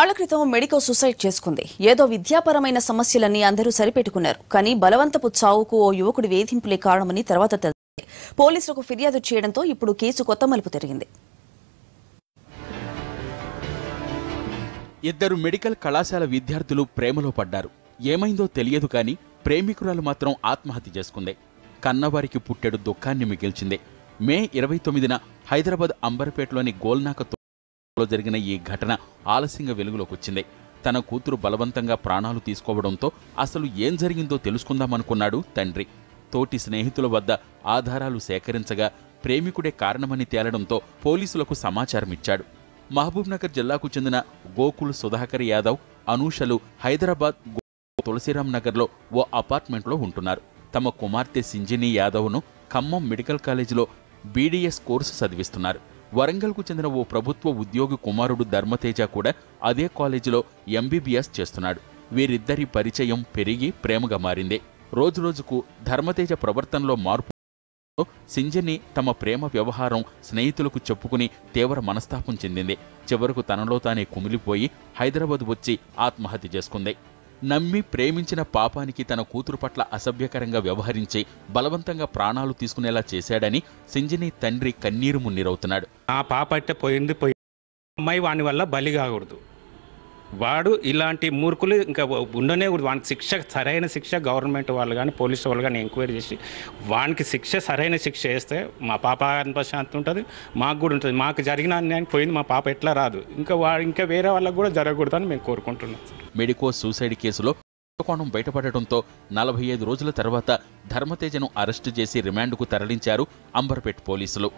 కొన్నాళ్ళ క్రితం medico suicide చేసుకుంది. ఏదో విద్యాపరమైన సమస్యలన్నీ అందరూ సరిపెట్టుకున్నారు. కానీ బలవంతపు చావుకు ఓ యువకుడి వేధింపులే కారణమని తర్వాత తెలిసింది. పోలీసులకు ఫిర్యాదు చేయడంతో ఇప్పుడు కేసు కొత్త మలుపు తిరిగింది. ఇద్దరు మెడికల్ కళాశాల విద్యార్థులు ప్రేమలో పడ్డారు. ఏమైందో తెలియదు కానీ ప్రేమికురాలు మాత్రం ఆత్మహత్య చేసుకుంది. కన్నవారికి పుట్టెడు దుఃఖాన్ని మిగిల్చింది. మే ఇరవై తొమ్మిదిన హైదరాబాద్ అంబర్పేటలోని గోల్నాక లో జరిగిన ఈ ఘటన ఆలస్యంగా వెలుగులోకి వచ్చింది తన కూతురు బలవంతంగా ప్రాణాలు తీసుకోవడంతో అసలు ఏం జరిగిందో తెలుసుకుందామనుకున్నాడు తండ్రి. తోటి స్నేహితుల వద్ద ఆధారాలు సేకరించగా ప్రేమికుడే కారణమని తేలడంతో పోలీసులకు సమాచారం ఇచ్చాడు మహబూబ్నగర్ జిల్లాకు చెందిన గోకుల్ సుధాకర్ యాదవ్ అనూషలు హైదరాబాద్ తులసిరాం నగర్లో ఓ అపార్ట్మెంట్లో ఉంటున్నారు. తమ కుమార్తె సింజిని యాదవ్ను ఖమ్మం మెడికల్ కాలేజీలో బీడీఎస్ కోర్సు చదివిస్తున్నారు. వరంగల్కు చెందిన ఓ ప్రభుత్వ ఉద్యోగి కుమారుడు ధర్మతేజ కూడా అదే కాలేజీలో ఎంబీబీఎస్ చేస్తున్నాడు. వీరిద్దరి పరిచయం పెరిగి ప్రేమగా మారింది. రోజురోజుకు ధర్మతేజ ప్రవర్తనలో మార్పు సింజని తమ ప్రేమ వ్యవహారం స్నేహితులకు చెప్పుకుని తీవ్ర మనస్తాపం చెందింది. చివరకు తనలో తానే కుమిలిపోయి హైదరాబాద్ వచ్చి ఆత్మహత్య చేసుకుంది. నమ్మి ప్రేమించిన పాపానికి తన కూతురు పట్ల అసభ్యకరంగా వ్యవహరించి బలవంతంగా ప్రాణాలు తీసుకునేలా చేశాడని సింజని తండ్రి కన్నీరు మున్నీరవుతున్నాడు. ఆ పాప అయితే పోయింది పోయి అమ్మాయి వాని వల్ల బలి కాకూడదు. వాడు ఇలాంటి మూర్ఖులు ఇంకా ఉండనే వానికి శిక్ష సరైన శిక్ష గవర్నమెంట్ వాళ్ళు కానీ పోలీసు వాళ్ళు కానీ ఎంక్వైరీ చేసి వానికి శిక్ష సరైన శిక్ష వేస్తే మా పాప ఆత్మశాంతి ఉంటుంది మాకు కూడా ఉంటుంది. మాకు జరిగిన అన్యాయం పోయింది మా పాప ఎట్లా రాదు. ఇంకా వా ఇంకా వేరే వాళ్ళకు కూడా జరగకూడదని మేము కోరుకుంటున్నాం. మెడికో సూసైడ్ కేసులో కోణం బయటపడటంతో నలభై ఐదు రోజుల తర్వాత ధర్మతేజను అరెస్టు చేసి రిమాండ్కు తరలించారు అంబర్పేట్ పోలీసులు.